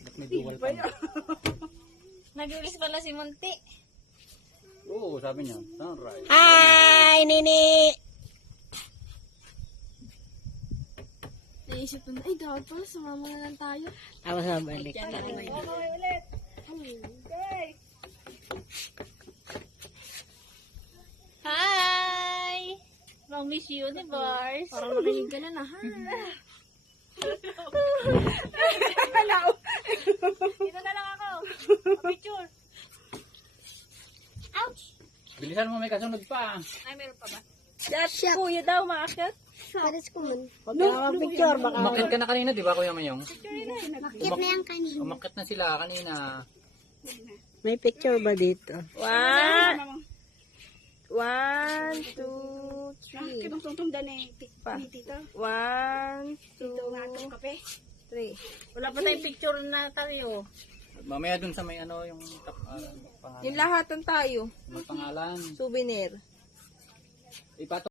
Ba't may duwal pa niya? Nag-release pala si Munti. Oo, sabi niya. Sunrise. Hi, Nini! Naisip ko na, ay dapat pala, sumama na lang tayo. Tapos mabalik. Hi! Long Miss Universe. Parang nakinig ka na na, ha? Dito na lang ako. Picture. Ouch! Bilisan mo, may kasunod pa. Ay, meron pa ba? Siya, kuya daw, maakyat. Pares ko man. Huwag ka naman picture, baka Umakit ka na kanina, di ba, Kuya Mayong? makit na yan kanina. Umakit na sila kanina. May picture ba dito? 1, 2, 3. Kinutungtong dani Pa. tito. 1, 2, Kape. 3. Wala pa tayong picture na tayo. Mamaya dun sa may ano, yung pangalan. Yung lahatan tayo. May pangalan. Souvenir. Ipato